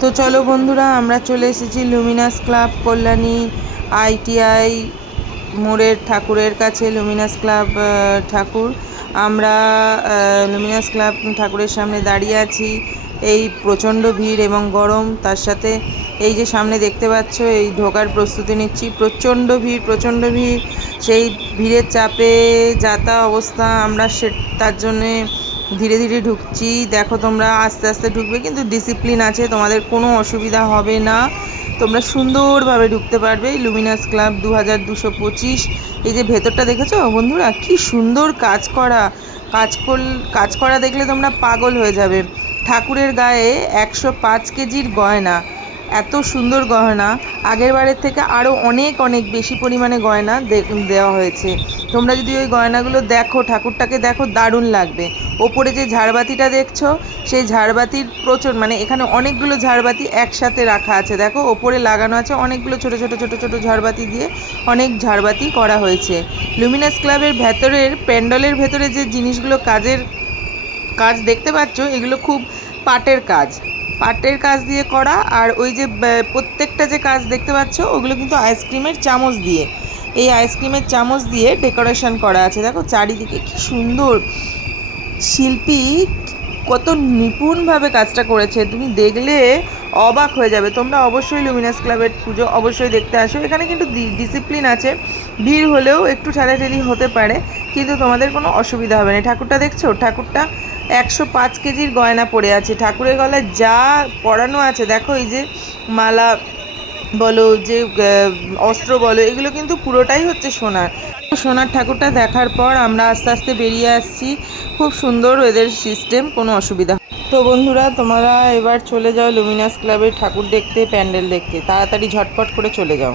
তো চলো বন্ধুরা, আমরা চলে এসেছি লুমিনাস ক্লাব কল্যাণী ITI মোড়ের ঠাকুরের কাছে। লুমিনাস ক্লাব ঠাকুর, আমরা লুমিনাস ক্লাব ঠাকুরের সামনে দাঁড়িয়ে আছি। এই প্রচণ্ড ভিড় এবং গরম, তার সাথে এই যে সামনে দেখতে পাচ্ছ, এই ঢোকার প্রস্তুতি নিচ্ছি। প্রচণ্ড ভিড়, সেই ভিড়ের চাপে যাতা অবস্থা। আমরা তার জন্যে ধীরে ধীরে ঢুকছি। দেখো, তোমরা আস্তে আস্তে ঢুকবে, কিন্তু ডিসিপ্লিন আছে, তোমাদের কোনো অসুবিধা হবে না। তোমরা সুন্দরভাবে ঢুকতে পারবে। Luminous club 2225। এই যে ভেতরটা দেখেছো বন্ধুরা, কি সুন্দর কাজ করা দেখলে তোমরা পাগল হয়ে যাবে। ঠাকুরের গায়ে 105 কেজির গয়না, এত সুন্দর গয়না। আগের বারের থেকে আরও অনেক অনেক বেশি পরিমাণে গয়না দেওয়া হয়েছে। তোমরা যদি ওই গয়নাগুলো দেখো, ঠাকুরটাকে দেখো, দারুণ লাগবে। ওপরে যে ঝাড়বাতিটা দেখছো, সেই ঝাড়বাতির এখানে অনেকগুলো ঝাড়বাতি একসাথে রাখা আছে। দেখো, ওপরে লাগানো আছে অনেকগুলো ছোট ছোট ছোট ছোট ঝাড়বাতি দিয়ে অনেক ঝাড়বাতি করা হয়েছে। লুমিনাস ক্লাবের ভেতরের প্যান্ডেলের ভেতরে যে জিনিসগুলো কাজ দেখতে পাচ্ছ, এগুলো খুব পাটের কাজ দিয়ে করা। আর ওই যে প্রত্যেকটা যে কাজ দেখতে পাচ্ছ, ওগুলো কিন্তু আইসক্রিমের চামচ দিয়ে, এই আইসক্রিমের চামচ দিয়ে ডেকোরেশন করা আছে। দেখো চারিদিকে কি সুন্দর, শিল্পী কত নিপুণভাবে কাজটা করেছে, তুমি দেখলে অবাক হয়ে যাবে। তোমরা অবশ্যই লুমিনাস ক্লাবের পুজো অবশ্যই দেখতে আসো। এখানে কিন্তু ডিসিপ্লিন আছে, ভিড় হলেও একটু ঠেলাঠেলি হতে পারে, কিন্তু তোমাদের কোনো অসুবিধা হবে না। ঠাকুরটা দেখছো, ঠাকুরটা 105 কেজির গয়না পরে আছে। ঠাকুরের গলায় যা পরানো আছে দেখো, এই যে মালা বলো, যে অস্ত্র বলো, এগুলো কিন্তু পুরোটাই হচ্ছে সোনার ঠাকুরটা দেখার পর আমরা আস্তে আস্তে বেরিয়ে আসছি। খুব সুন্দর এদের সিস্টেম, কোনো অসুবিধা। তো বন্ধুরা, তোমরা এবার চলে যাও লুমিনাস ক্লাবের ঠাকুর দেখতে, প্যান্ডেল দেখতে। তাড়াতাড়ি ঝটপট করে চলে যাও।